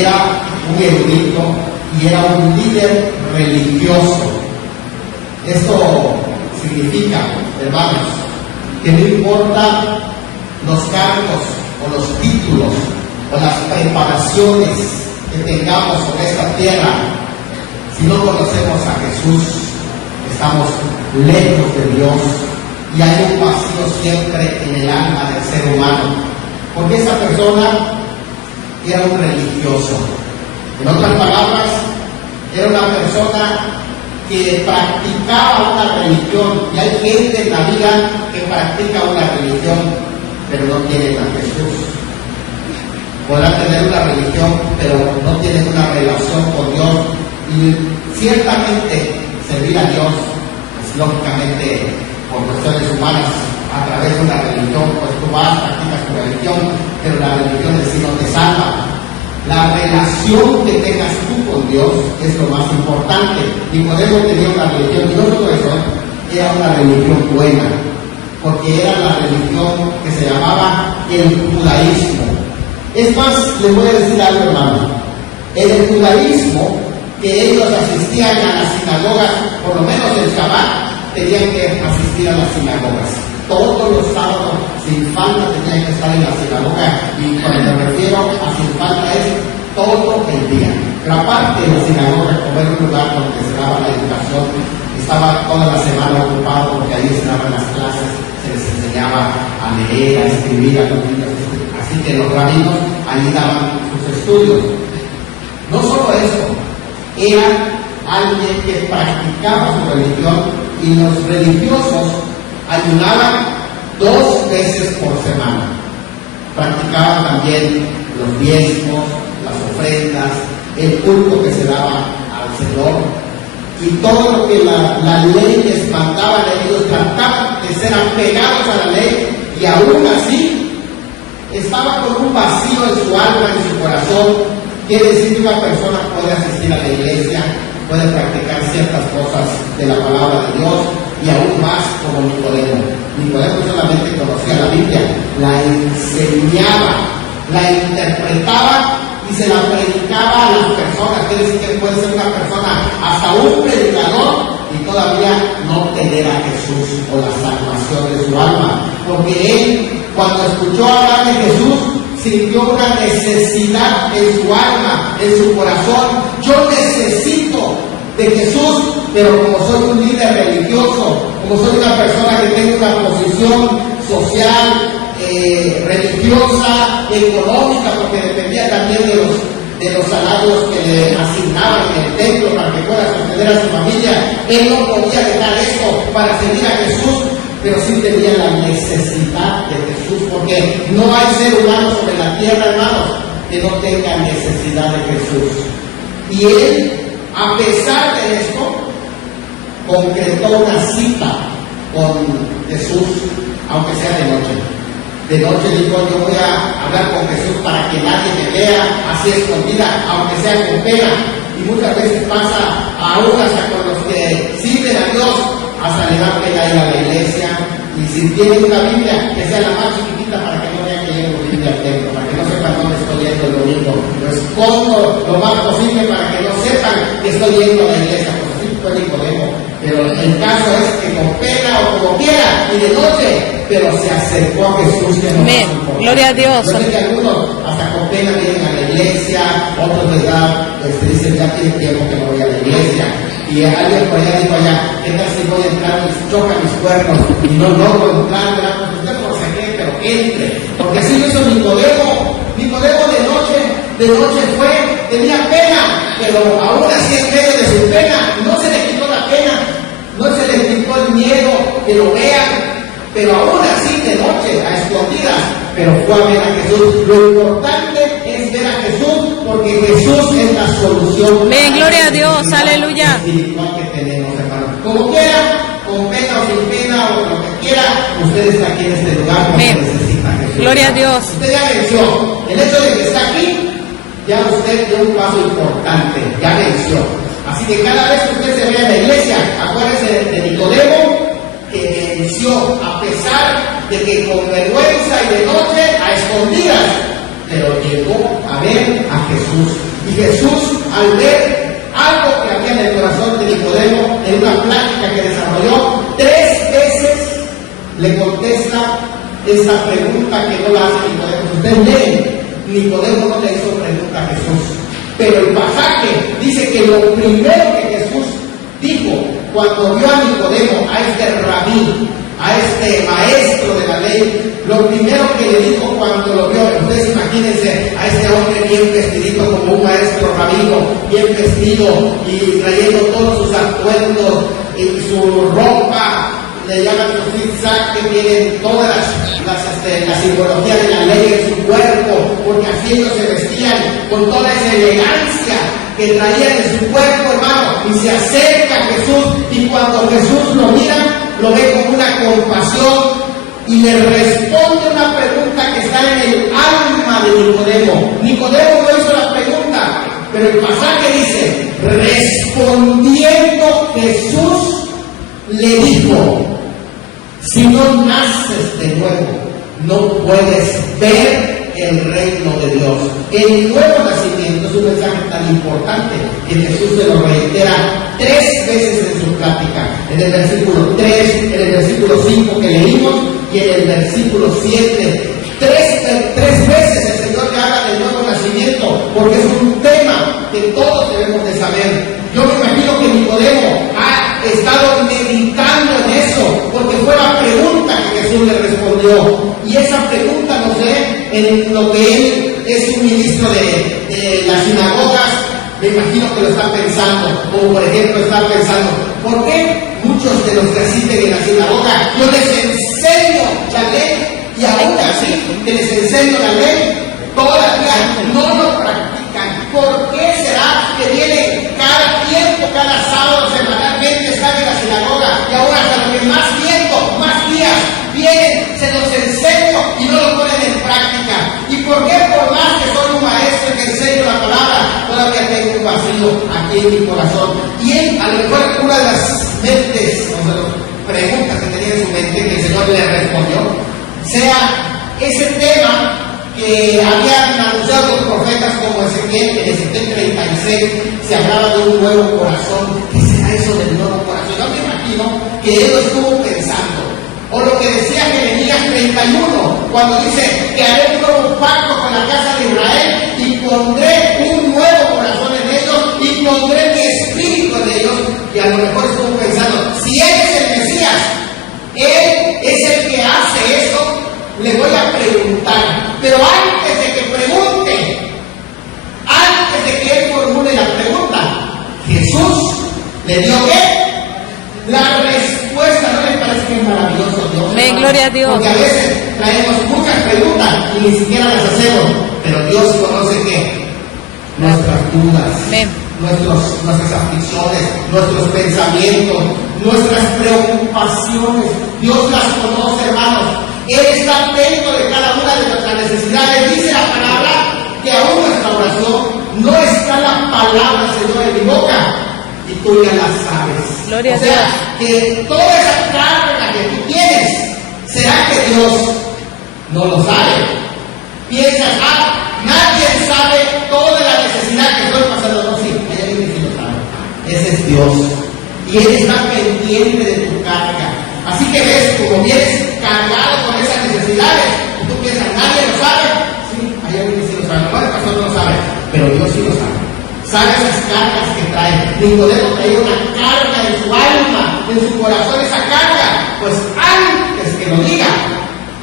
Era un erudito y era un líder religioso. Esto significa, hermanos, que no importa los cargos o los títulos o las preparaciones que tengamos sobre esta tierra, si no conocemos a Jesús, estamos lejos de Dios y hay un vacío siempre en el alma del ser humano, porque esa persona era un religioso. En otras palabras, era una persona que practicaba una religión, y hay gente en la vida que practica una religión, pero no tienen a Jesús. Podrán tener una religión, pero no tienen una relación con Dios, y ciertamente servir a Dios, pues lógicamente por cuestiones humanas, a través de una religión, pues tú vas, practicas tu religión, pero la religión en sí no te salva. La relación que tengas tú con Dios es lo más importante. Nicodemo tenía una religión, y no solo eso, era una religión buena, porque era la religión que se llamaba el judaísmo. Es más, les voy a decir algo, hermano. En el judaísmo, que ellos asistían a las sinagogas, por lo menos el Shabbat, tenían que asistir a las sinagogas. Todos los sábados, sin falta, tenían que estar en la sinagoga. Y cuando me refiero a sin falta es todo el día. Pero aparte de la sinagoga, como era un lugar donde se daba la educación, estaba toda la semana ocupado porque ahí se daban las clases, se les enseñaba a leer, a escribir, a los niños. Así que los rabinos allí daban sus estudios. No solo eso, era alguien que practicaba su religión, y los religiosos ayunaban 2 veces por semana. Practicaban también los diezmos, las ofrendas, el culto que se daba al Señor, y todo lo que la ley les mandaba. Ellos trataban de ser apegados a la ley, y aún así estaba con un vacío en su alma, en su corazón. Quiere decir que una persona puede asistir a la iglesia, puede practicar ciertas cosas de la palabra de Dios, y aún más como Nicodemo. Nicodemo solamente conocía la Biblia, la enseñaba, la interpretaba y se la predicaba a las personas. Quiere decir que puede ser una persona, hasta un predicador, y todavía no tener a Jesús o la salvación de su alma, porque él, cuando escuchó hablar de Jesús, sintió una necesidad en su alma, en su corazón. Yo necesito de Jesús, pero como soy un líder religioso, como soy una persona que tengo una posición social, religiosa, económica, porque dependía también de los salarios que le asignaban en el templo para que pueda sostener a su familia, él no podía dejar eso para seguir a Jesús, pero sí tenía la necesidad de Jesús, porque no hay ser humano sobre la tierra, hermanos, que no tenga necesidad de Jesús. Y él, a pesar de esto, concretó una cita con Jesús, aunque sea de noche. De noche dijo: yo voy a hablar con Jesús para que nadie me vea así escondida, aunque sea con pena. Y muchas veces pasa aún hasta con los que sirven a Dios, hasta le da pena ir a la iglesia, y si tienen una Biblia, que sea la más chiquitita para que no vean que llevo Biblia al templo, para que no sepan dónde estoy yendo el domingo. Lo escondo lo más posible para que no sepan que estoy yendo a la iglesia, porque así fue Nicodemo. Pero el caso es que con pena o como quiera, y de noche, pero se acercó a Jesús, que no Amén. Gloria a Dios. Yo sé que algunos hasta con pena vienen a la iglesia, otros les da, dicen: ya tiene tiempo que no voy a la iglesia. Y alguien por allá dijo: allá, ¿qué tal si voy a entrar y choca mis cuernos y no logro entrar? Pues usted no sé qué, pero entre. Porque así lo hizo Nicodemo. Nicodemo de noche fue, tenía pena, pero aún así en medio de su pena, no se le quitó la pena, no se le quitó el miedo que lo vean, pero aún así de noche, a escondidas, pero fue a ver a Jesús. Lo importante es ver a Jesús, porque Jesús es la solución. Amén, gloria a Dios, aleluya. Espiritual que tenemos, hermanos. Como quiera, con pena o sin pena, o lo que quiera, usted está aquí en este lugar porque necesita a Jesús. Gloria a Dios. Usted ya venció. El hecho de que está aquí, ya usted dio un paso importante, ya venció. Así que cada vez que usted se vea en la iglesia, acuérdese de Nicodemo, que venció a pesar de que con vergüenza y de noche, a escondidas, pero llegó a ver a Jesús. Y Jesús, al ver algo que había en el corazón de Nicodemo, en una plática que desarrolló, 3 veces le contesta esa pregunta que no la hace Nicodemo. Ustedes leen, Nicodemo no le hizo pregunta a Jesús, pero el pasaje dice que lo primero que Jesús dijo cuando vio a Nicodemo, a este rabí, a este maestro de la ley, lo primero que le dijo cuando lo vio, ustedes imagínense a este hombre bien vestidito como un maestro rabino, bien vestido y trayendo todos sus atuendos y su ropa, le llaman los zigzag, que tienen todas la simbología de la ley en su cuerpo, porque así ellos se vestían con toda esa elegancia que traían en su cuerpo, hermano, y se acerca a Jesús, y cuando Jesús lo mira, lo ve con una compasión y le responde una pregunta que está en el alma de Nicodemo. Nicodemo no hizo la pregunta, pero el pasaje dice, respondiendo Jesús le dijo, si no naces de nuevo, no puedes ver el reino de Dios. El nuevo nacimiento es un mensaje tan importante que Jesús se lo reitera 3 veces en su plática. En el versículo 3, en el versículo 5 que leímos y en el versículo 7. 3 veces el Señor le habla del nuevo nacimiento, porque es un tema que todos debemos de saber. Yo me imagino que Nicodemo ha estado meditando en eso, porque fue la pregunta que Jesús le respondió. Y esa pregunta nos ve en lo que él es un ministro de las sinagogas. Me imagino que lo está pensando, como por ejemplo está pensando, ¿por qué muchos de los que asisten en la sinagoga yo les enseño la ley y aún así que les enseño la ley todavía no lo practican? ¿Por qué será que vienen cada tiempo, cada sábado semanalmente están en la sinagoga y ahora hasta lo que más tiempo, más días vienen, se los enseño y no lo ponen en práctica? ¿Y por qué por más que soy un maestro y que enseño la palabra, todavía tengo un vacío aquí en mi corazón? Y él, a lo mejor una de las mentes, o de las preguntas que tenía en su mente, que el Señor le respondió, sea ese tema que habían anunciado los profetas como Ezequiel, en Ezequiel 36 se hablaba de un nuevo corazón. ¿Qué será eso del nuevo corazón? Yo me imagino que él lo estuvo pensando. O lo que decía Jeremías 31, cuando dice que haré un nuevo pacto con la casa de Israel y pondré un nuevo corazón en ellos y pondré mi espíritu en ellos. Y a lo mejor estuvo pensando, si él es el Mesías, él es el que hace eso, le voy a preguntar. Pero antes de que pregunte, antes de que él formule la pregunta, Jesús le dio ¿qué? La respuesta. ¿No le parece que es maravilloso Dios? Amén, gloria a Dios. Porque a veces traemos muchas preguntas y ni siquiera las hacemos, pero Dios conoce ¿qué? Nuestras dudas, Amén. nuestras aflicciones, nuestros pensamientos, nuestras preocupaciones. Dios las conoce, hermanos. Él está atento de cada una de nuestras necesidades. Dice la palabra que aún nuestra oración no está la palabra, Señor, en mi boca, y tú ya la sabes. Gloria a Dios. Que toda esa carga que tú tienes, ¿será que Dios no lo sabe? Piensas, nadie sabe toda la necesidad que estoy pasando. No, sí, hay alguien que sí lo sabe. Ese es Dios. Y Él está pendiente de tu carga. Así que ves, como vienes cargado con esas necesidades, y tú piensas, nadie lo sabe. Sí, hay alguien que sí lo sabe. No, el pastor no lo sabe, pero Dios sí lo sabe. Sabe esas cargas que trae. Nicodemo traía una carga en su alma, en su corazón, esa carga. Pues antes que lo diga,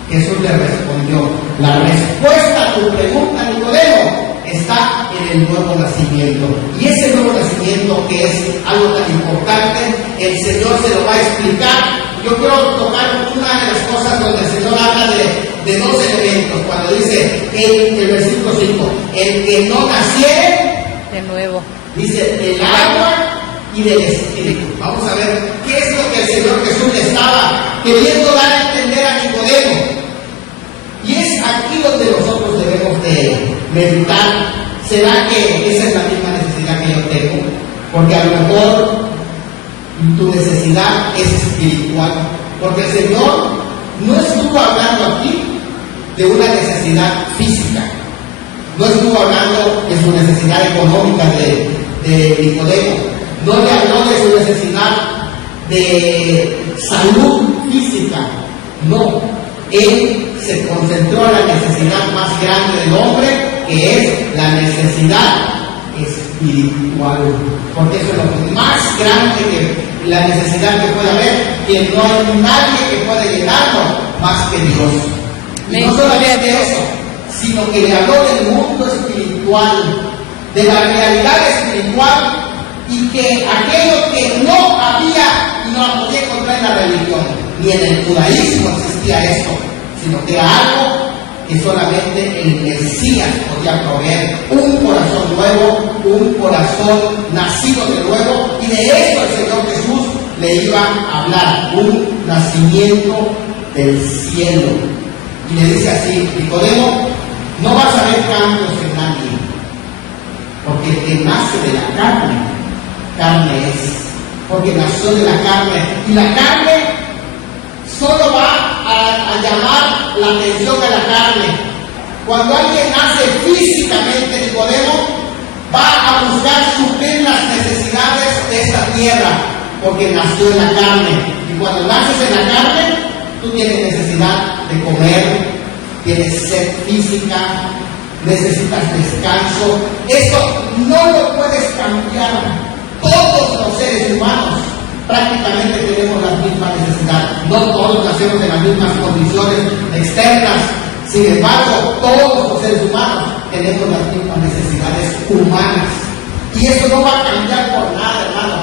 Jesús le respondió. La respuesta a tu pregunta, Nicodemo, está en el nuevo nacimiento. Y ese nuevo nacimiento, que es algo tan importante, el Señor se lo va a explicar. Yo quiero tocar una de las cosas donde el Señor habla de 2 elementos. Cuando dice en el versículo 5, el que no naciere De nuevo. dice del agua y del Espíritu. Vamos a ver qué es lo que el Señor Jesús le estaba queriendo dar a entender a Nicodemo. Y es aquí donde nosotros debemos de meditar. ¿Será que esa es la misma necesidad que yo tengo? Porque a lo mejor tu necesidad es espiritual. Porque el Señor no estuvo hablando aquí de una necesidad física. No estuvo hablando de su necesidad económica de Nicodemo. No le habló de su necesidad de salud física. No. Él se concentró en la necesidad más grande del hombre, que es la necesidad espiritual. Porque eso es lo más grande que la necesidad que puede haber, que no hay nadie que pueda llenarlo más que Dios. Y no solamente eso, sino que le habló del mundo espiritual, de la realidad espiritual, y que aquello que no había y no podía encontrar en la religión, ni en el judaísmo existía esto, sino que era algo que solamente el Mesías podía proveer, un corazón nuevo, un corazón nacido de nuevo, y de eso el Señor Jesús le iba a hablar, un nacimiento del cielo. Y le dice así: Nicodemo, no vas a ver cambios en nadie, porque el que nace de la carne, carne es, porque nació de la carne, y la carne solo va a llamar la atención de la carne. Cuando alguien nace físicamente, Nicodemo va a buscar suplir las necesidades de esta tierra, porque nació en la carne. Y cuando naces en la carne, tú tienes necesidad de comer, tienes sed física, necesitas descanso. Esto no lo puedes cambiar. Todos los seres humanos prácticamente tenemos las mismas necesidades. No todos nacemos en las mismas condiciones externas. Sin embargo, todos los seres humanos tenemos las mismas necesidades humanas. Y eso no va a cambiar por nada, hermano.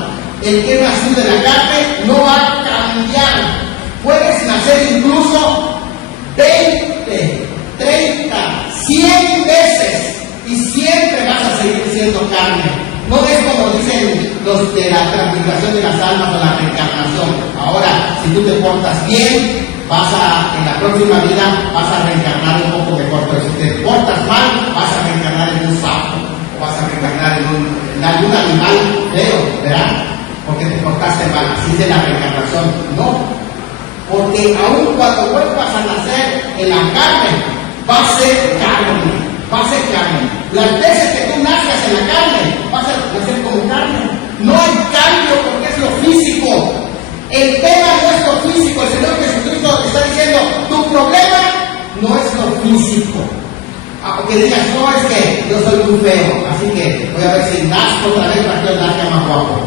El que nació de la carne no va a cambiar. Puedes nacer incluso 20, 30, 100 veces y siempre vas a seguir siendo carne. No es como dicen los de la transmigración de las almas o la reencarnación. Ahora, si tú te portas bien, en la próxima vida vas a reencarnar un poco mejor. Pero si te portas mal, vas a reencarnar en un sapo, o vas a reencarnar en algún animal feo, ¿verdad? Porque te portaste mal. Así es la reencarnación. No. Porque aún cuando vuelvas a nacer en la carne, va a ser carne. Va a ser carne. Las veces que tú nazcas en la carne, vas a nacer como carne. No hay cambio porque es lo físico. El tema no es lo físico. El Señor Jesucristo te está diciendo: tu problema no es lo físico. Aunque digas: no, es que yo soy muy feo, así que voy a ver si nazco otra vez para que yo nazca más guapo.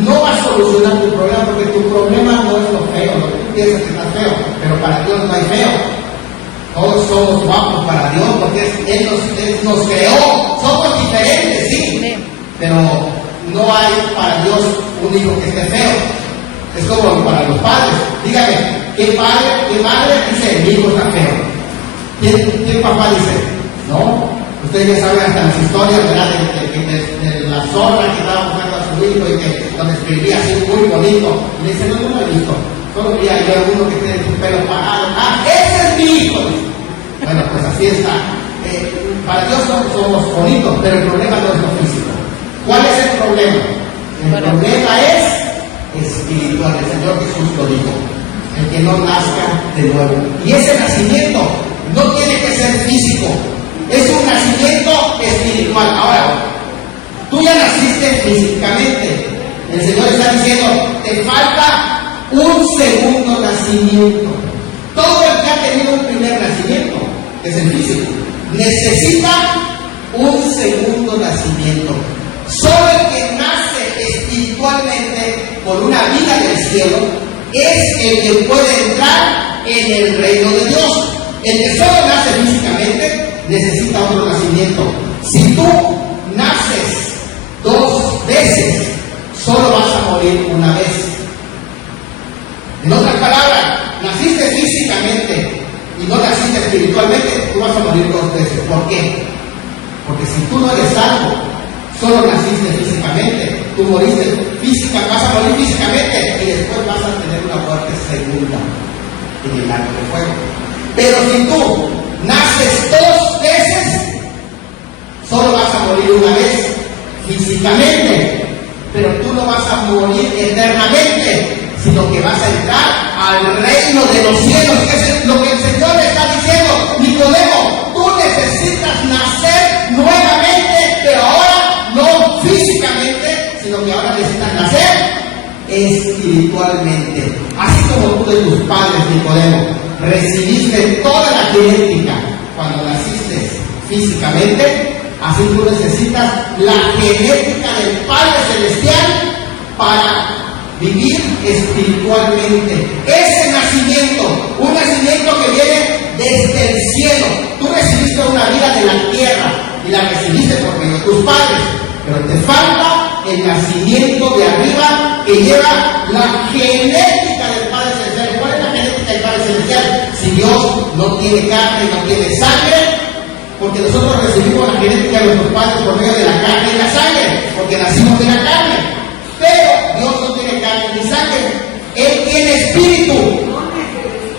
No va a solucionar tu problema, porque tu problema no es lo feo. Lo que tú piensas que estás feo, pero para Dios no hay feo. Todos somos guapos para Dios, porque Él nos creó. Somos diferentes, sí, pero no hay para Dios un hijo que esté feo. Es como para los padres. Dígame, ¿qué padre, qué madre dice mi hijo está feo? ¿Qué papá dice? No. Ustedes ya saben hasta las historias, ¿verdad? De la zorra que estaba buscando a su hijo y que lo describía así muy bonito. Y le dice: no, yo no he visto. Solo vi ahí alguno que tiene su pelo parado. ¡Ah, ese es mi hijo! Bueno, pues así está. Para Dios somos bonitos, pero el problema no es lo físico. ¿Cuál es el problema? El problema es espiritual. El Señor Jesús lo dijo: el que no nazca de nuevo. Y ese nacimiento no tiene que ser físico, es un nacimiento espiritual. Ahora, tú ya naciste físicamente. El Señor está diciendo: te falta un segundo nacimiento. Todo el que ha tenido un primer nacimiento, que es el físico, necesita un segundo nacimiento. Solo el que nace espiritualmente por una vida del cielo es el que puede entrar en el reino de Dios. El que solo nace físicamente necesita otro nacimiento. Si tú naces 2 veces, solo vas a morir una vez. En otras palabras, naciste físicamente y no naciste espiritualmente, tú vas a morir 2 veces. ¿Por qué? Porque si tú no eres salvo, solo naciste físicamente, tú moriste vas a morir físicamente y después vas a tener una muerte segunda en el lago de fuego. Pero si tú naces 2 veces, solo vas a morir una vez físicamente, pero tú no vas a morir eternamente, sino que vas a entrar al reino de los cielos, que es lo que el Señor le está diciendo. Nicodemo, tú necesitas nacer necesitan nacer espiritualmente. Así como tú de tus padres, Nicodemo, recibiste toda la genética cuando naciste físicamente, así tú necesitas la genética del Padre Celestial para vivir espiritualmente. Ese nacimiento, un nacimiento que viene desde el cielo. Tú recibiste una vida de la tierra y la recibiste por medio de tus padres, pero te falta el nacimiento de arriba que lleva la genética del Padre Celestial. ¿Cuál es la genética del Padre Celestial? Si Dios no tiene carne y no tiene sangre, porque nosotros recibimos la genética de nuestros padres por medio de la carne y la sangre, porque nacimos de la carne. Pero Dios no tiene carne ni sangre, Él tiene espíritu.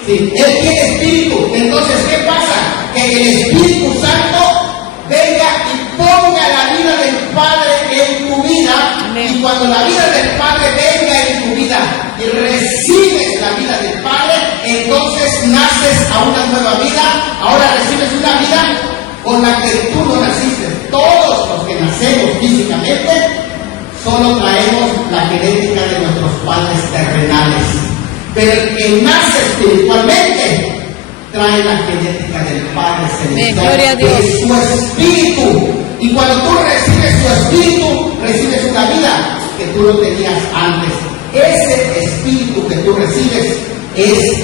Sí, Él tiene espíritu. Entonces, ¿qué pasa? Que el Espíritu Santo venga y ponga la vida del Padre en tu vida. Amén. Y cuando la vida del Padre venga en tu vida y recibes la vida del Padre, entonces naces a una nueva vida. Ahora recibes una vida con la que tú no naciste. Todos los que nacemos físicamente solo traemos la genética de nuestros padres terrenales, pero el que nace espiritualmente trae la genética del Padre Celestial, gloria a Dios, que es su espíritu. Y cuando tú recibes su espíritu, recibes una vida que tú no tenías antes. Ese espíritu que tú recibes es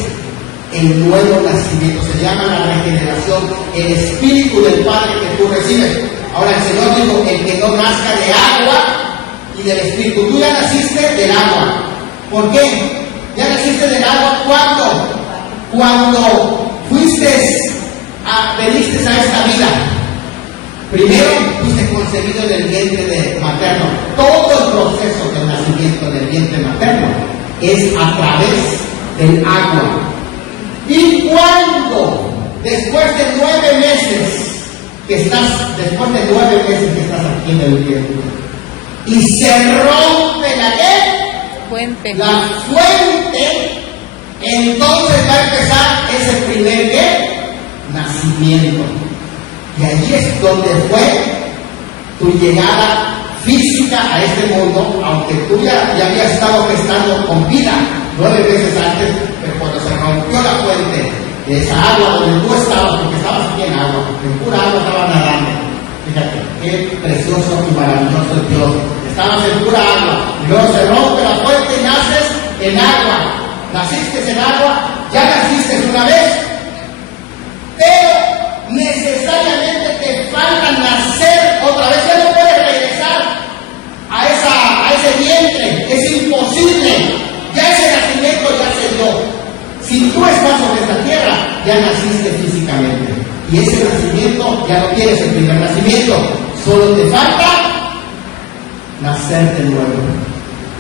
el nuevo nacimiento, se llama la regeneración, el espíritu del Padre que tú recibes. Ahora el Señor dijo, el que no nazca de agua y del espíritu. Tú ya naciste del agua. ¿Por qué? Ya naciste del agua. ¿Cuándo? Cuando veniste a esta vida. Primero fuiste concebido en el vientre materno. Todo el proceso del nacimiento del vientre materno es a través del agua. Y cuando después de 9 meses que estás aquí en el vientre y se rompe la fuente, entonces va a empezar ese primer nacimiento. Y allí es donde fue tu llegada física a este mundo, aunque tú ya habías estado gestando con vida 9 meses antes, pero cuando se rompió la fuente de esa agua donde tú estabas, porque estabas aquí en agua, en pura agua estabas nadando. Fíjate, qué precioso y maravilloso es Dios. Estabas en pura agua, y luego se rompe la fuente y naces en agua. Naciste en agua, ya naciste una vez, pero necesariamente te falta nacer otra vez. Ya no puedes regresar a ese vientre, es imposible. Ya ese nacimiento ya se dio. Si tú estás sobre esta tierra, ya naciste físicamente. Y ese nacimiento ya no tienes el primer nacimiento. Solo te falta nacer de nuevo,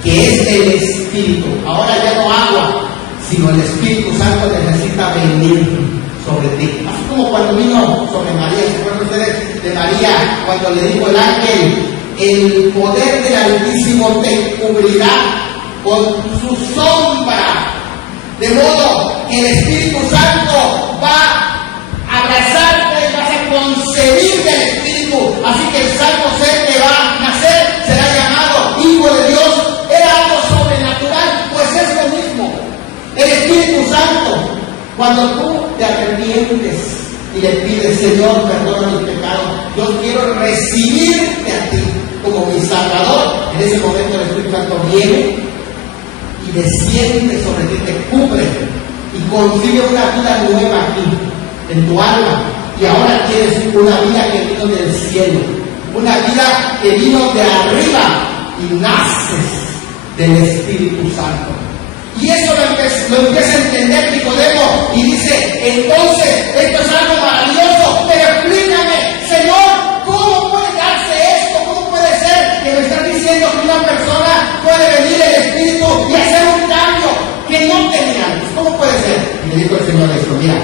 que es el Espíritu. Ahora ya no agua, sino el Espíritu Santo necesita venir sobre ti. Así como cuando vino sobre María, ¿se acuerdan ustedes de María? Cuando le dijo el ángel, el poder del Altísimo te cubrirá con su sombra, de modo que el Espíritu Santo va a abrazarte y vas a concebir del Espíritu. Así que el santo ser que va a nacer será llamado Hijo de Dios. Era algo sobrenatural, pues es lo mismo. El Espíritu Santo, cuando tú te arrepientes y le pides, Señor, perdona mis pecados, yo quiero recibirte a ti como mi Salvador, en ese momento el Espíritu Santo viene y desciende sobre ti, te cubre y concibe una vida nueva aquí, en tu alma. Y ahora tienes una vida que vino del cielo, una vida que vino de arriba, y naces del Espíritu Santo. Y eso lo empieza a entender Nicodemo y dice, entonces, esto es algo maravilloso, pero explícame, Señor, ¿cómo puede darse esto? ¿Cómo puede ser que me estás diciendo que una persona puede venir el Espíritu y hacer un cambio que no tenía antes? ¿Cómo puede ser? Y le dijo el Señor esto, mira,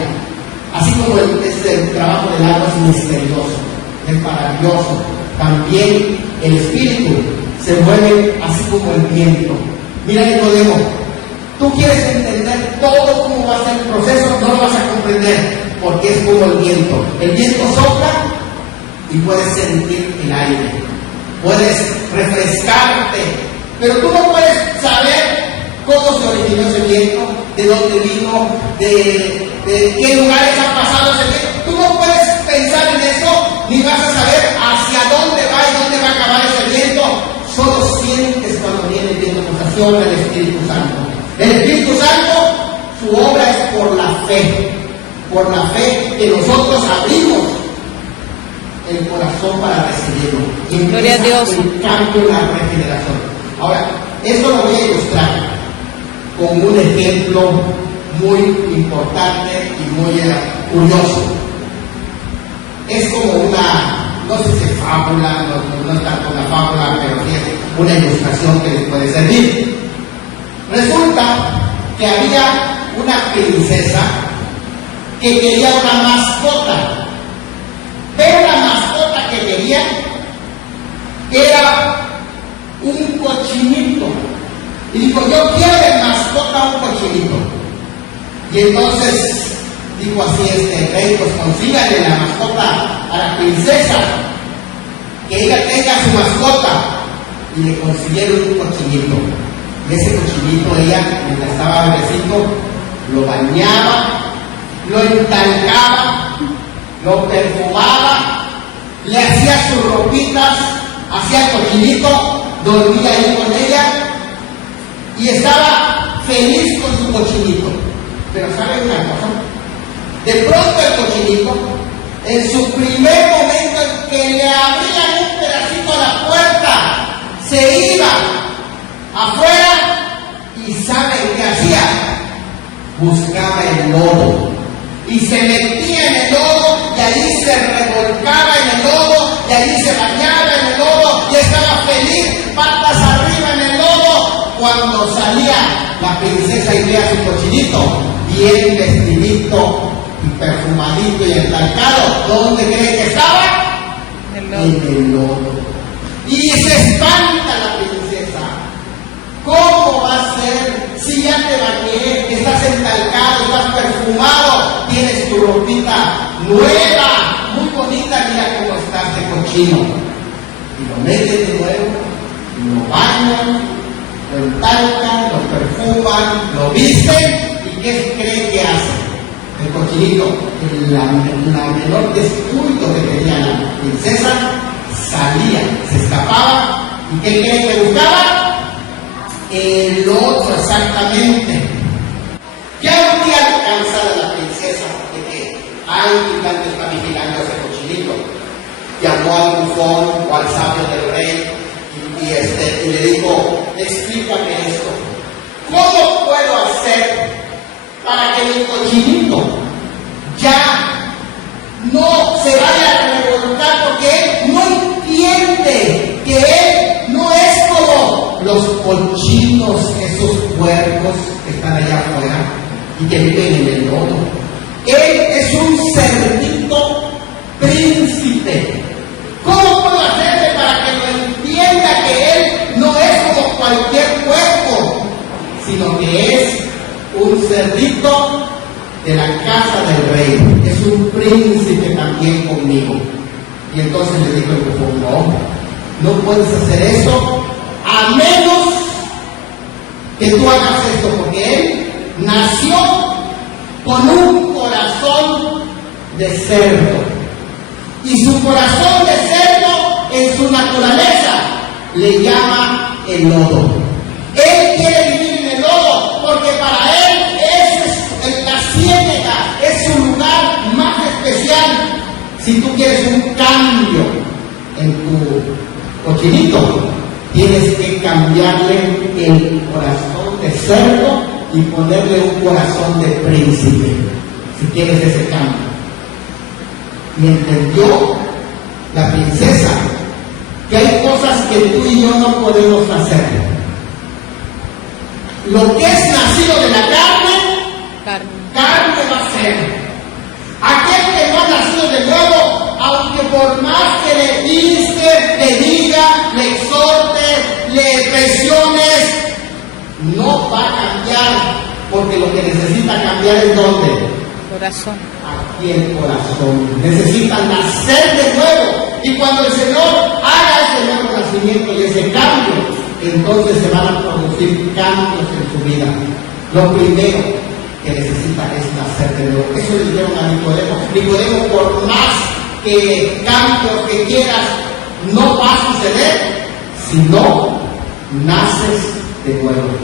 así como el trabajo del agua es misterioso, es maravilloso, también el Espíritu se mueve así como el viento. Mira, Nicodemo, tú quieres entender todo cómo va a ser el proceso, no lo vas a comprender, porque es como el viento. El viento sopla y puedes sentir el aire, puedes refrescarte Pero tú no puedes saber cómo se originó ese viento, de dónde vino, de qué lugares ha pasado ese viento. Tú no puedes pensar en eso, ni vas a saber hacia dónde va y dónde va a acabar ese viento. Solo sientes cuando viene el viento, pues así obra el Espíritu Santo. El Espíritu Santo, su obra es por la fe que nosotros abrimos el corazón para recibirlo. Y Gloria a Dios. El cambio en la regeneración. Ahora, esto lo voy a ilustrar con un ejemplo muy importante y muy curioso. Es como una, no sé si es fábula, no es tanto una fábula, pero sí es una ilustración que les puede servir. Resulta que había una princesa que quería una mascota, pero la mascota que quería era un cochinito. Y dijo, yo quiero de mascota un cochinito. Y entonces dijo así rey, pues consígale la mascota a la princesa, que ella tenga su mascota. Y le consiguieron un cochinito. Y ese cochinito ella, mientras estaba bebecito, lo bañaba, lo entalcaba, lo perfumaba, le hacía sus ropitas, hacía el cochinito, dormía ahí con ella y estaba feliz con su cochinito. Pero ¿saben una cosa? De pronto el cochinito, en su primer momento en que le abrían un pedacito a la puerta, se iba afuera y ¿saben qué hacía? Buscaba el lodo y se metía en el lodo y allí se revolcaba en el lodo y allí se bañaba en el lodo y estaba feliz, patas arriba en el lodo. Cuando salía la princesa y veía a su cochinito bien vestidito y perfumadito y entalcado, ¿dónde cree que estaba? En el lodo. Y se espanta la princesa. ¿Cómo va a ser si ya te bañé, estás entalcado, estás perfumado, tienes tu ropita nueva, muy bonita, mira cómo estás de cochino? Y lo meten de nuevo, y lo bañan, lo entalcan, lo perfuman, lo visten, ¿y qué creen que hace? El cochinito, la menor descuido que tenía la princesa, salía, se escapaba, ¿y qué creen que buscaba? El otro, exactamente. Ya un día cansada la princesa de que hay gigantes está vigilando a ese cochinito, llamó al bufón o al sabio del rey y le dijo, explícame esto, ¿cómo puedo hacer para que mi cochinito ya no se vaya a revolcar, porque él no entiende que él no es como los cochinos, esos puercos que están allá afuera y que viven en el lodo? Él es un cerdito príncipe. ¿Cómo puedo hacerle para que lo entienda que él no es como cualquier puerco, sino que es un cerdito de la casa del rey, es un príncipe también conmigo? Y entonces le dijo el bufón, no puedes hacer eso a menos que tú hagas esto, porque él nació con un corazón de cerdo, y su corazón de cerdo en su naturaleza le llama el lodo. Él quiere vivir en el lodo porque para él la ciénaga es su lugar más especial. Si tú quieres un cambio en tu cochinito, tienes que cambiarle el corazón de cerdo y ponerle un corazón de príncipe, si quieres ese cambio. Y entendió la princesa que hay cosas que tú y yo no podemos hacer. Lo que es nacido de la carne va a ser. Aquel que no ha nacido de nuevo, aunque por más que le inste, le diga, le exhorte, le presiones, no va a cambiar, porque lo que necesita cambiar es ¿dónde? Corazón. Aquí el corazón. Necesitan nacer de nuevo. Y cuando el Señor haga ese nuevo nacimiento y ese cambio, entonces se van a producir cambios en su vida. Lo primero que necesita es nacer de nuevo. Eso le dijeron a Nicodemo. Nicodemo, por más que cambios que quieras, no va a suceder si no naces de nuevo.